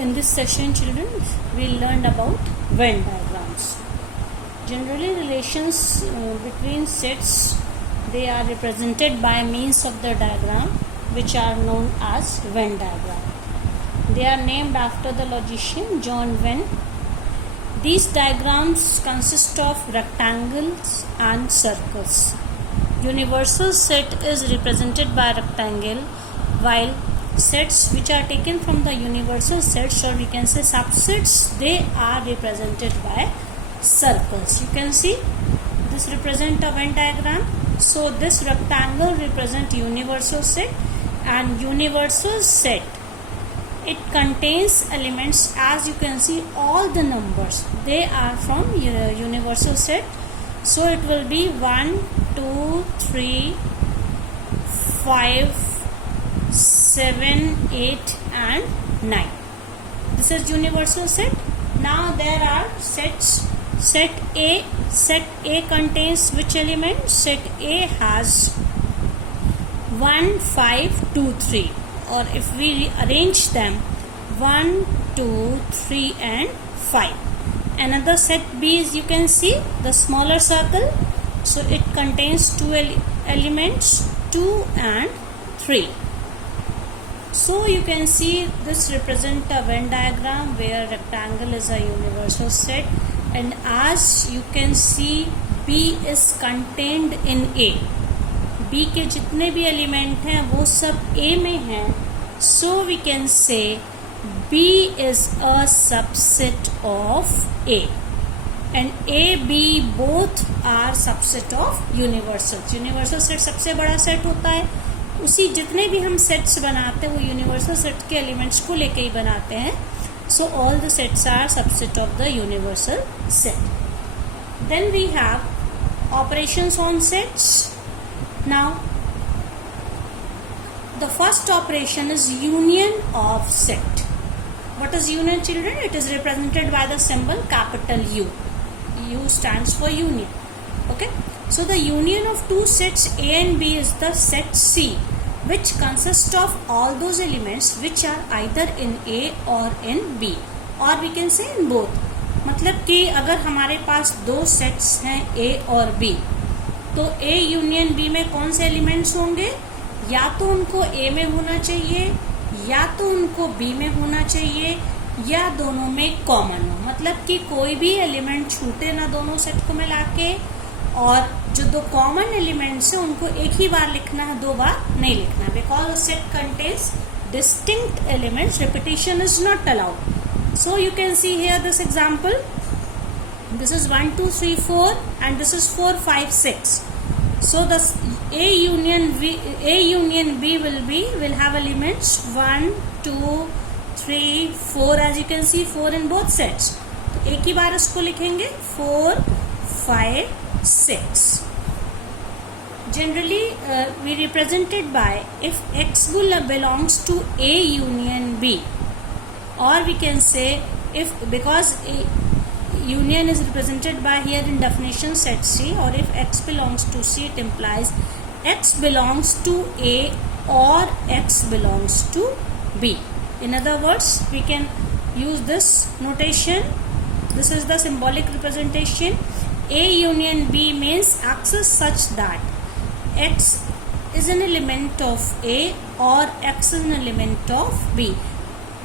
In this session, children, we learned about Venn diagrams. Generally, relations between sets, they are represented by means of the diagram, which are known as Venn diagram. They are named after the logician John Venn. These diagrams consist of rectangles and circles. Universal set is represented by rectangle, while sets which are taken from the universal sets, or we can say subsets, they are represented by circles. You can see this represent a Venn diagram. So this rectangle represent universal set, and universal set, it contains elements, as you can see all the numbers, they are from universal set. So it will be 1, 2, 3, 5, 7, 8 and 9. This is universal set. Now there are sets. Set A contains which element? Set A has 1, 5, 2, 3, or if we arrange them 1, 2, 3 and 5. Another set B is, you can see the smaller circle, so it contains two elements, 2 and 3. So you can see this represent a Venn diagram where rectangle is a universal set, and as you can see B is contained in A. B के जितने भी element हैं वो सब A में हैं. So we can say B is a subset of A, and A, B both are subset of universal. Universal set सबसे बड़ा सेट होता है. उसी जितने भी हम सेट्स बनाते हैं वो यूनिवर्सल सेट के एलिमेंट्स को लेके ही बनाते हैं. So all the sets are subset of the universal set. Then we have operations on sets. Now the first operation is union of set. What is union, children? It is represented by the symbol capital U. U stands for union. Okay. So the union of two sets A and B is the set C, which consists of all those elements which are either in A or in B, or we can say in both. मतलब कि अगर हमारे पास दो sets हैं A और B, तो A union B में कौन से एलिमेंट्स होंगे? या तो उनको A में होना चाहिए, या तो उनको B में होना चाहिए, या दोनों में कॉमन हो. मतलब कि कोई भी एलिमेंट छूटे ना दोनों सेट को मिला के, और जो दो कॉमन एलिमेंट्स हैं उनको एक ही बार लिखना है, दो बार नहीं लिखना है. Because set contains distinct elements, repetition is not allowed. So you can see here this example. This is 1, 2, 3, 4 and this is 4, 5, 6. So the A union B will have elements 1, 2, 3, 4. As you can see 4 in both sets. तो एक ही बार इसको लिखेंगे 4, 5, 6. Generally we represented by if X belongs to A union B, or we can say if, because A union is represented by here in definition set C, or if X belongs to C, it implies X belongs to A or X belongs to B. In other words, we can use this notation. This is the symbolic representation. A union B means X is such that X is an element of A or X is an element of B.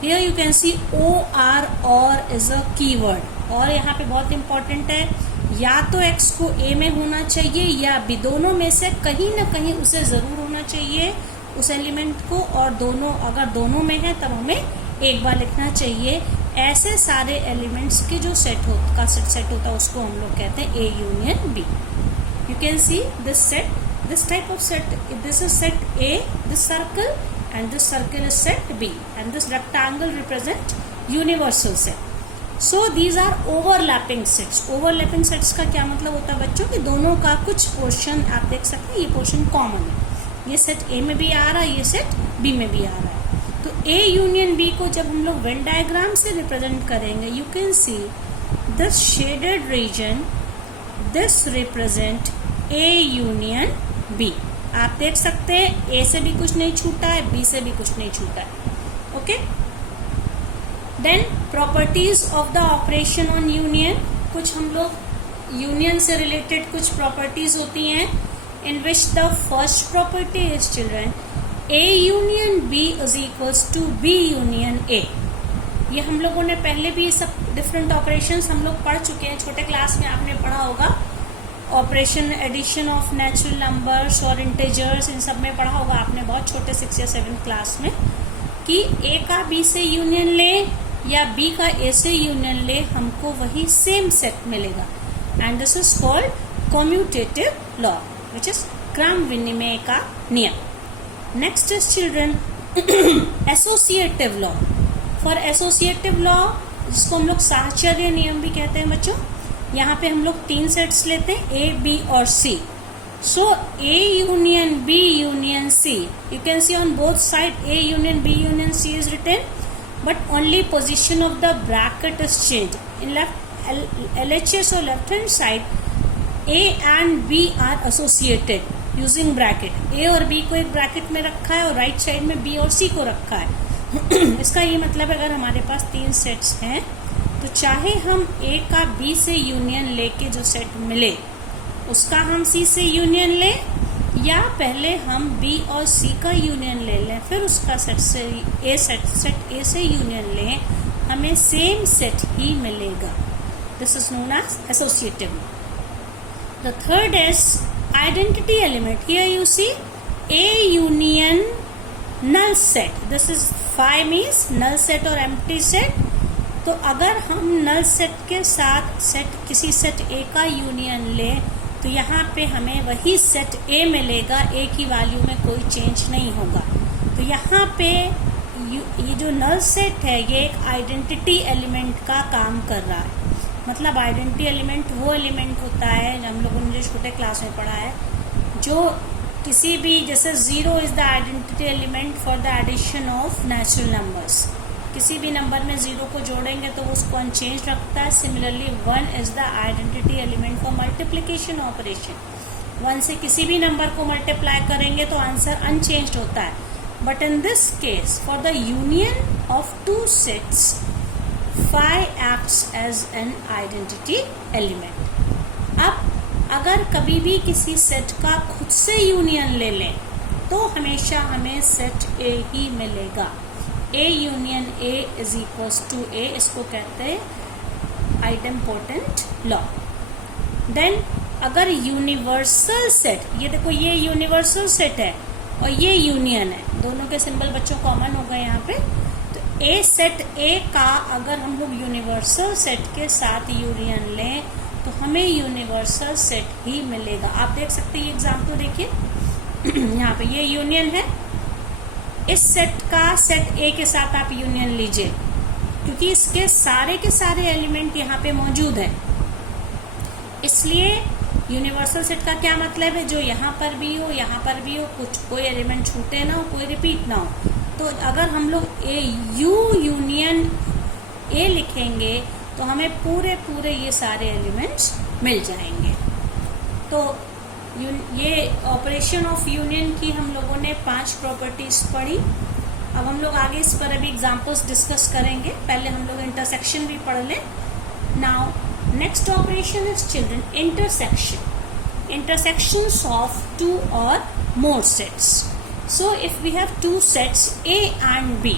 Here you can see or is a keyword. और यहाँ पे बहुत important है, या तो X को A में होना चाहिए या B, दोनों में से कहीं ना कहीं उसे ज़रूर होना चाहिए उस एलिमेंट को, और दोनों अगर दोनों में है तब हमें एक बार लिखना चाहिए. ऐसे सारे एलिमेंट्स के जो सेट होता है उसको हम लोग कहते हैं A union B. You can see this set, this type of set, this is set A, this circle, and this circle is set B, and this rectangle represent universal set. So these are overlapping sets. Overlapping sets का क्या मतलब होता है बच्चों, कि दोनों का कुछ पोर्शन आप देख सकते हैं, ये पोर्शन कॉमन है, ये सेट A में भी आ रहा है, ये सेट B में भी आ रहा है. तो A यूनियन B को जब हम लोग वेन डायग्राम से रिप्रेजेंट करेंगे, you can see this shaded region, this represent A union B. आप देख सकते हैं A से भी कुछ नहीं छूटा है, B से भी कुछ नहीं छूटा है. Okay. Then properties of the operation on union, कुछ हम लोग यूनियन से रिलेटेड कुछ प्रॉपर्टीज होती हैं, in which the first property is children A union B is equals to B union A। ये हम लोगों ने पहले भी सब डिफरेंट ऑपरेशंस हम लोग पढ़ चुके हैं, छोटे क्लास में आपने पढ़ा होगा, operation addition of natural numbers और इंटीजर्स, इन सब में पढ़ा होगा आपने बहुत छोटे 6 या 7 क्लास में, कि A का B से यूनियन ले या B का A से यूनियन ले, हमको वही सेम सेट मिलेगा, and this is called commutative law, which is क्रम विनिमय का नियम। Next is children associative law. For associative law, जिसको हम लोग साहचर्य नियम भी कहते हैं बच्चों, यहाँ पे हम लोग 3 सेट्स लेते हैं, A, B और C। So A union B union C, you can see on both side A union B union C is written, but only position of the bracket is changed. In left LHS or left hand side, A and B are associated using bracket. A और B को एक bracket में रखा है और right side में B और C को रखा है। इसका ये मतलब है अगर हमारे पास 3 सेट्स हैं तो चाहे हम A का B से यूनियन लेके जो सेट मिले उसका हम C से यूनियन लें, या पहले हम B और C का यूनियन ले लें फिर उसका सेट A से यूनियन लें, हमें सेम सेट ही मिलेगा। This is known as associative. The third is identity element. Here you see A union null set. This is phi means null set और empty set. तो अगर हम null set के साथ किसी सेट A का यूनियन लें तो यहाँ पे हमें वही सेट A मिलेगा, A की वैल्यू में कोई चेंज नहीं होगा। तो यहाँ पे ये जो null set है ये एक आइडेंटिटी एलिमेंट का काम कर रहा है। मतलब आइडेंटिटी एलिमेंट वो एलिमेंट होता है जो हम लोगों ने जो छोटे क्लास में पढ़ा है, जो किसी भी, जैसे 0 is the identity element for the addition of natural numbers, किसी भी नंबर में 0 को जोड़ेंगे तो उसको अनचेंज रखता है। Similarly 1 is the identity element for multiplication operation, 1 से किसी भी नंबर को मल्टीप्लाई करेंगे तो आंसर अनचेंज होता है। But in this case for the union of 2 sets phi acts as an identity element। अब अगर कभी भी किसी सेट का खुद से यूनियन ले लें तो हमेशा हमें सेट A ही मिलेगा। A union A is equals to A, इसको कहते हैं आइडेम्पोटेंट लॉ। देन अगर यूनिवर्सल सेट, ये देखो ये यूनिवर्सल सेट है और ये यूनियन है, दोनों के सिंबल बच्चों कॉमन हो गए यहाँ पे। A सेट A का अगर हम लोग यूनिवर्सल सेट के साथ यूनियन लें तो हमें यूनिवर्सल सेट ही मिलेगा। आप देख सकते हैं ये एग्जाम्पल देखिए, यहाँ पे ये यूनियन है, इस सेट का सेट A के साथ आप यूनियन लीजिए क्योंकि इसके सारे के सारे एलिमेंट यहाँ पे मौजूद हैं। इसलिए यूनिवर्सल सेट का क्या मतलब है, जो यहाँ पर भी हो यहाँ पर भी हो, कुछ कोई एलिमेंट छूटे ना हो, कोई रिपीट ना हो। तो अगर हम लोग यू यूनियन A लिखेंगे तो हमें पूरे ये सारे एलिमेंट्स मिल जाएंगे। तो ये ऑपरेशन ऑफ यूनियन की हम लोगों ने 5 प्रॉपर्टीज पढ़ी। अब हम लोग आगे इस पर अभी एग्जांपल्स डिस्कस करेंगे, पहले हम लोग इंटरसेक्शन भी पढ़ लें। Now next operation is children intersection, intersections of 2 or more sets. So if we have 2 sets A and B,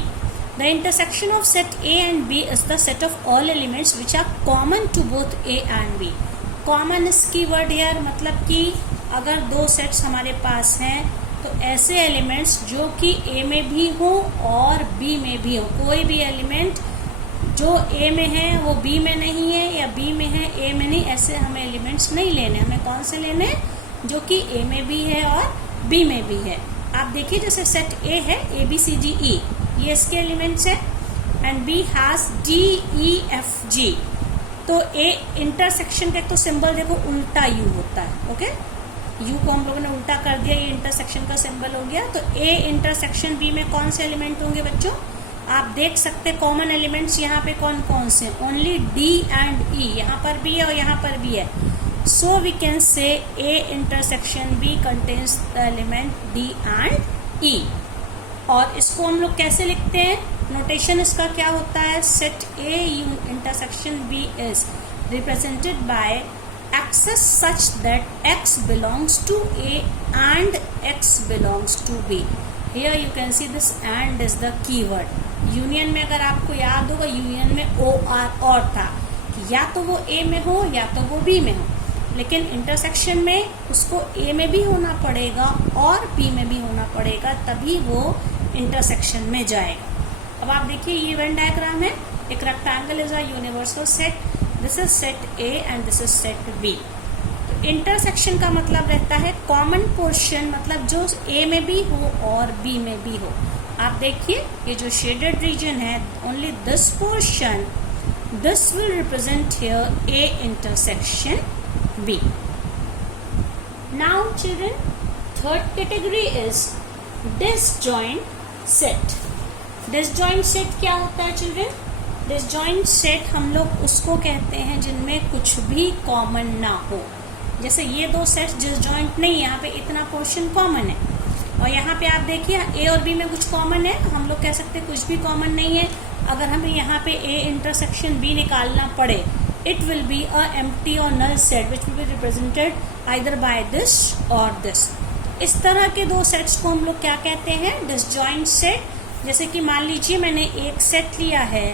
the intersection of set A and B is the set of all elements which are common to both A and B. Common is keyword here, मतलब कि अगर 2 sets हमारे पास हैं तो ऐसे elements जो कि A में भी हो और B में भी हो, कोई भी element जो A में है वो B में नहीं है या B में है A में नहीं, ऐसे हमें elements नहीं लेने। हमें कौन से लेने, जो कि A में भी है और B में भी है। आप देखिए जैसे सेट A है ABCDE, ये इसके एलिमेंट्स है, एंड B हैज DEFG। तो A इंटरसेक्शन का एक तो सिंबल देखो उल्टा U होता है, ओके, U को हम लोगों ने उल्टा कर दिया, ये इंटरसेक्शन का सिंबल हो गया। तो A इंटरसेक्शन B में कौन से एलिमेंट होंगे बच्चों, आप देख सकते कॉमन एलिमेंट्स यहाँ पे कौन कौन से, ओनली D and E, यहाँ पर भी है और यहाँ पर भी है। So we can say A intersection B contains the element D and E. और इसको हम लोग कैसे लिखते हैं, नोटेशन इसका क्या होता है, set A intersection B is represented by x such that x belongs to A and x belongs to B. Here you can see this and is the keyword. Union में अगर आपको याद होगा, यूनियन में ओ आर और था कि या तो वो ए में हो या तो वो बी में हो, लेकिन इंटरसेक्शन में उसको ए में भी होना पड़ेगा और बी में भी होना पड़ेगा, तभी वो इंटरसेक्शन में जाएगा. अब आप देखिए ये वेन डायग्राम है. एक rectangle is a universal set. This is set A and this is set B. तो इंटरसेक्शन का मतलब रहता है कॉमन पोर्शन, मतलब जो ए में भी हो और बी में भी हो. आप देखिए ये जो शेडेड रीजन है, only this portion, this will represent here A intersection B. Now children, third category is disjoint set. Disjoint set क्या होता है children? Disjoint set हम लोग उसको कहते हैं जिनमें कुछ भी कॉमन ना हो. जैसे ये दो सेट्स डिसजॉइंट नहीं, यहाँ पे इतना पोर्शन कॉमन है और यहाँ पे आप देखिए ए और बी में कुछ कॉमन है. हम लोग कह सकते हैं कुछ भी कॉमन नहीं है. अगर हमें यहाँ पे ए इंटरसेक्शन बी निकालना पड़े, it will be a empty or null set which will be represented either by this or this. इस तरह के दो सेट्स को हम लोग क्या कहते हैं, डिसजॉइंट सेट. जैसे कि मान लीजिए मैंने एक सेट लिया है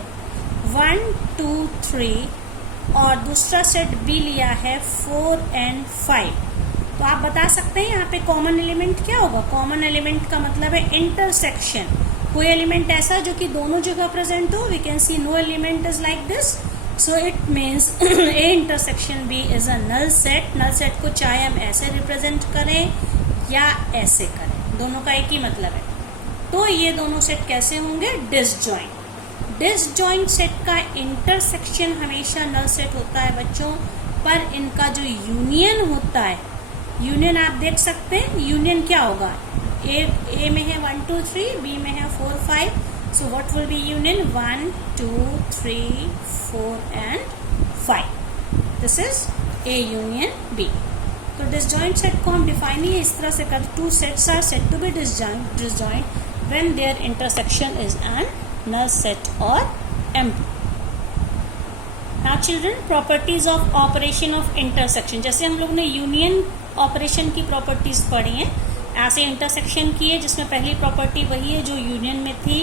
1 2 3 और दूसरा सेट बी लिया है 4 and 5. तो आप बता सकते हैं यहाँ पे कॉमन एलिमेंट क्या होगा. कॉमन एलिमेंट का मतलब है इंटरसेक्शन. कोई एलिमेंट ऐसा जो कि दोनों जगह प्रेजेंट हो. We can see no element is like this. So it means A intersection B is a null set. null set को चाहे हम ऐसे रिप्रेजेंट करें या ऐसे करें, दोनों का एक ही मतलब है. तो ये दोनों सेट कैसे होंगे, डिसजॉइंट. डिसजॉइंट सेट का इंटरसेक्शन हमेशा नल सेट होता है बच्चों, पर इनका जो यूनियन होता है, यूनियन आप देख सकते हैं. यूनियन क्या होगा, ए में है 1 2 3, बी में है 4 5. So what will be union? 1 2 3 4 and 5. This is A union B. तो disjoint set को हम डिफाइन ही इस तरह से करते, two sets are said to be disjoint when their intersection is an null set or empty. Now children, properties of operation of intersection. जैसे हम लोग ने यूनियन ऑपरेशन की प्रॉपर्टीज पढ़ी हैं, ऐसे इंटरसेक्शन की है जिसमें पहली प्रॉपर्टी वही है जो यूनियन में थी,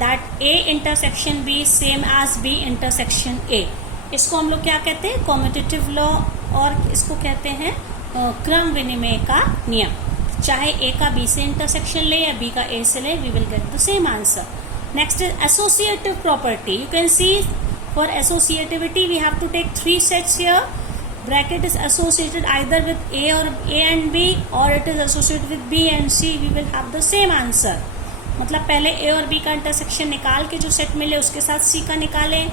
that A intersection B same as B intersection A. इसको हम लोग क्या कहते हैं, कॉम्यूटेटिव लॉ, और इसको कहते हैं क्रम विनिमय का नियम. चाहे ए का बी से इंटरसेक्शन ले या बी का ए से ले, we will get the same answer. Next is associative property. You can see for associativity we have to take 3 sets here. Bracket is associated either with A or A and B, or it is associated with B and C. We will have the same answer. मतलब पहले A और B का intersection निकाल के जो set मिले उसके साथ C का निकालें,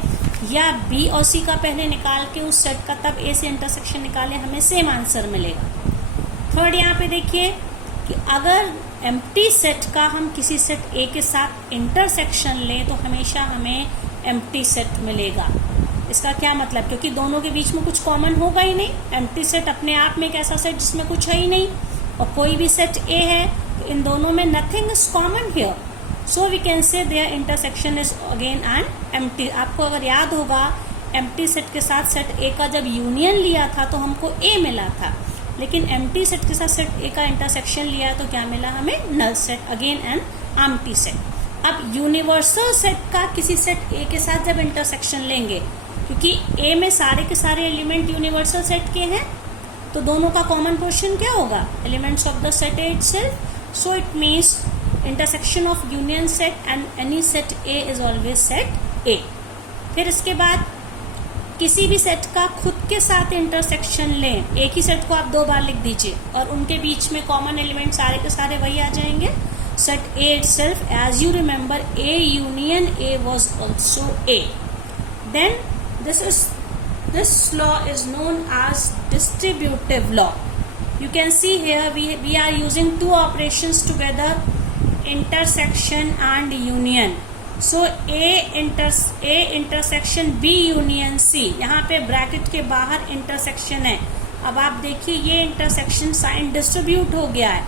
या B और C का पहले निकाल के उस सेट का तब A से इंटरसेक्शन निकालें, हमें सेम आंसर मिलेगा. थर्ड यहाँ पे देखिए कि अगर एम्प्टी सेट का हम किसी सेट A के साथ इंटरसेक्शन लें तो हमेशा हमें एम्प्टी सेट मिलेगा. इसका क्या मतलब, क्योंकि दोनों के बीच में कुछ कॉमन होगा ही नहीं. एम्प्टी सेट अपने आप में एक ऐसा सेट जिसमें कुछ है ही नहीं, और कोई भी सेट ए है तो इन दोनों में nothing is common here. So we can say their intersection is again an empty. आपको अगर याद होगा, एम्प्टी सेट के साथ सेट ए का जब यूनियन लिया था तो हमको ए मिला था, लेकिन एम्प्टी सेट के साथ सेट ए का इंटरसेक्शन लिया तो क्या मिला हमें, null set, again an empty set. अब यूनिवर्सल सेट का किसी सेट ए के साथ जब इंटरसेक्शन लेंगे, क्योंकि ए में सारे के सारे एलिमेंट यूनिवर्सल सेट के हैं, तो दोनों का कॉमन पोर्शन क्या होगा, elements of the set A itself. So it means intersection of union set and any set A is always set ए. फिर इसके बाद किसी भी सेट का खुद के साथ इंटरसेक्शन लें, एक ही सेट को आप 2 बार लिख दीजिए और उनके बीच में कॉमन एलिमेंट सारे के सारे वही आ जाएंगे, set A itself. As you remember, A union A was also A. Then this law is known as distributive law. You can see here we are using 2 operations together, intersection and union. So A intersection B union C. यहाँ पे bracket के बाहर intersection है. अब आप देखिए ये intersection sign distribute हो गया है.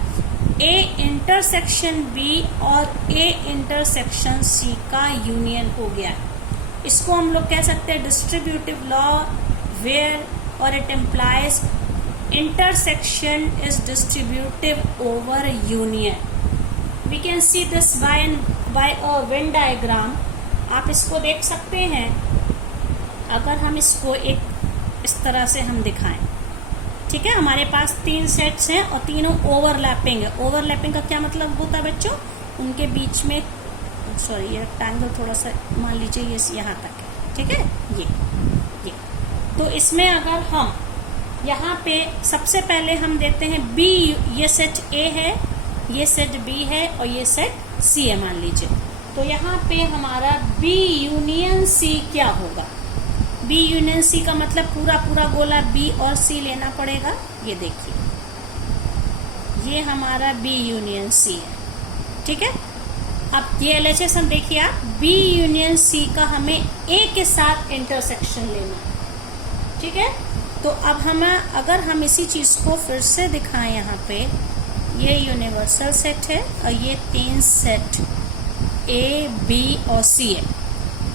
ए इंटरसेक्शन बी और ए इंटरसेक्शन सी का यूनियन हो गया। इसको हम लोग कह सकते हैं डिस्ट्रीब्यूटिव लॉ, वेयर और it implies intersection is distributive over union. We can see this by a Venn diagram. आप इसको देख सकते हैं अगर हम इसको एक इस तरह से हम दिखाएं। ठीक है, हमारे पास 3 सेट्स हैं और तीनों ओवरलैपिंग है। ओवरलैपिंग का क्या मतलब होता है बच्चों? उनके बीच में सॉरी ये रेक्टेंगल थोड़ा सा मान लीजिए ये यहाँ तक है। ठीक है, ये तो इसमें अगर हम यहाँ पे सबसे पहले हम देते हैं बी, ये सेट ए है, ये सेट बी है और ये सेट सी है मान लीजिए। तो यहाँ पे हमारा बी यूनियन सी क्या होगा? बी यूनियन सी का मतलब पूरा गोला बी और सी लेना पड़ेगा। ये देखिए, ये हमारा बी यूनियन सी है। ठीक है, अब ये LHS हम देखिए आप, बी यूनियन सी का हमें ए के साथ इंटरसेक्शन लेना है। ठीक है, तो अब अगर हम इसी चीज को फिर से दिखाएं, यहाँ पे ये यूनिवर्सल सेट है और ये 3 सेट ए बी और सी है।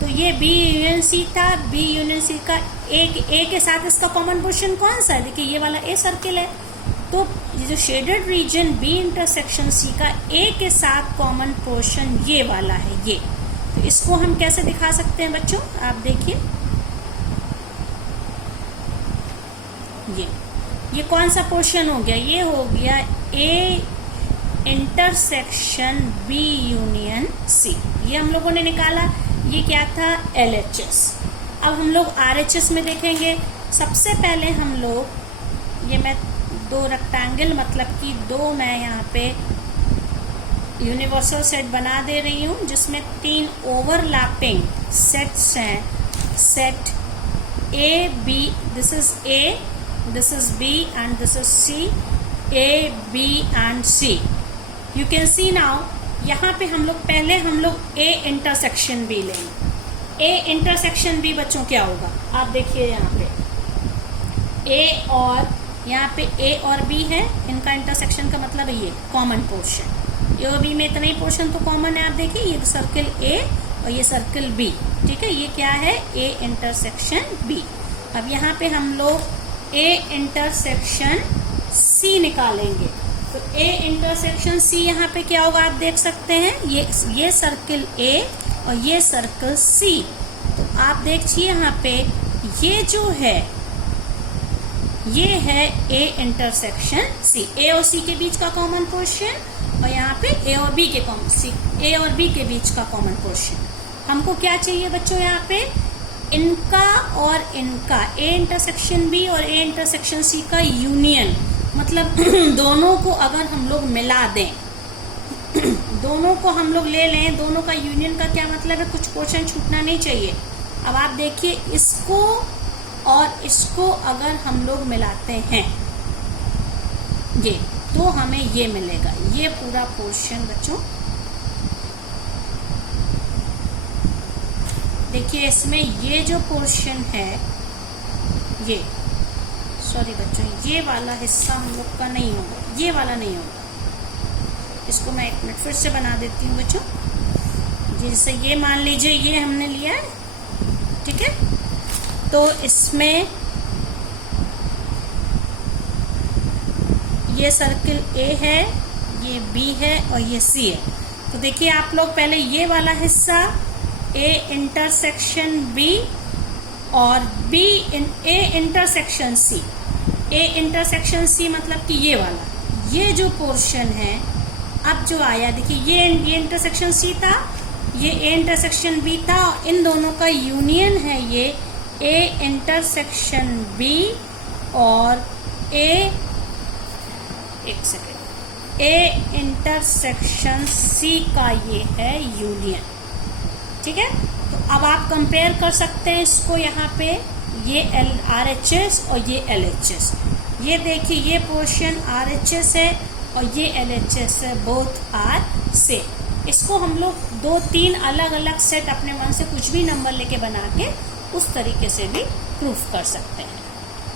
तो ये बी यूनियन सी था, बी यूनियन सी का ए के साथ इसका कॉमन पोर्शन कौन सा है? देखिए ये वाला ए सर्किल है। तो ये जो shaded region B intersection C का ए के साथ कॉमन पोर्शन ये वाला है ये। तो इसको हम कैसे दिखा सकते हैं बच्चों? आप देखिए, ये कौन सा पोर्शन हो गया? ये हो गया A intersection B union C. ये हम लोगों ने निकाला। ये क्या था? LHS। अब हम लोग RHS में देखेंगे। सबसे पहले हम लोग ये मैं 2 रेक्टेंगल मतलब कि 2 मैं यहाँ पे यूनिवर्सल सेट बना दे रही हूँ जिसमें 3 ओवरलैपिंग सेट्स हैं। Set A B, this is A, this is B and this is C, A, B and C. You can see now यहाँ पे हम लोग A इंटरसेक्शन B लेंगे। A इंटरसेक्शन B बच्चों क्या होगा? आप देखिए यहाँ पे A और यहाँ पे A और B है, इनका इंटरसेक्शन का मतलब है ये कॉमन पोर्शन। A और B में इतना ही पोर्शन तो कॉमन है। आप देखिए ये सर्किल A और ये सर्किल B। ठीक है, ये क्या है? A intersection B। अब यहाँ पे हम लोग ए इंटरसेक्शन सी निकालेंगे। तो ए इंटरसेक्शन सी यहाँ पे क्या होगा? आप देख सकते हैं ये सर्किल ए और ये सर्किल सी। तो आप देखिए यहाँ पे ये जो है ये है ए इंटरसेक्शन सी। ए और सी के बीच का कॉमन पोर्शन और यहाँ पे ए और बी के बीच का कॉमन पोर्शन। हमको क्या चाहिए बच्चों? यहाँ पे इनका और इनका ए इंटरसेक्शन बी और ए इंटरसेक्शन सी का यूनियन, मतलब दोनों को अगर हम लोग मिला दें, दोनों को हम लोग ले लें, दोनों का यूनियन का क्या मतलब है? कुछ पोर्शन छूटना नहीं चाहिए। अब आप देखिए इसको और इसको अगर हम लोग मिलाते हैं ये, तो हमें ये मिलेगा, ये पूरा पोर्शन बच्चों। देखिए इसमें ये जो पोर्शन है ये, सॉरी बच्चों, ये वाला हिस्सा हम लोग का नहीं होगा, ये वाला नहीं होगा। इसको मैं 1 मिनट फिर से बना देती हूँ बच्चों। जैसे ये मान लीजिए ये हमने लिया है। ठीक है, तो इसमें ये सर्किल ए है, ये बी है और ये सी है। तो देखिए आप लोग पहले ये वाला हिस्सा ए इंटरसेक्शन बी और B A intersection C. A intersection C मतलब कि ये वाला, ये जो पोर्शन है अब जो आया, देखिए ये इंटरसेक्शन सी था, ये ए इंटरसेक्शन बी था, इन दोनों का यूनियन है ये ए इंटरसेक्शन बी और ए इंटरसेक्शन सी का ये है यूनियन। ठीक है, तो अब आप कंपेयर कर सकते हैं इसको, यहाँ पे ये RHS और ये LHS। ये देखिए ये पोर्शन RHS है और ये LHS है, बोथ आर सेम। इसको हम लोग 2-3 अलग अलग सेट अपने मन से कुछ भी नंबर लेके बना के उस तरीके से भी प्रूफ कर सकते हैं।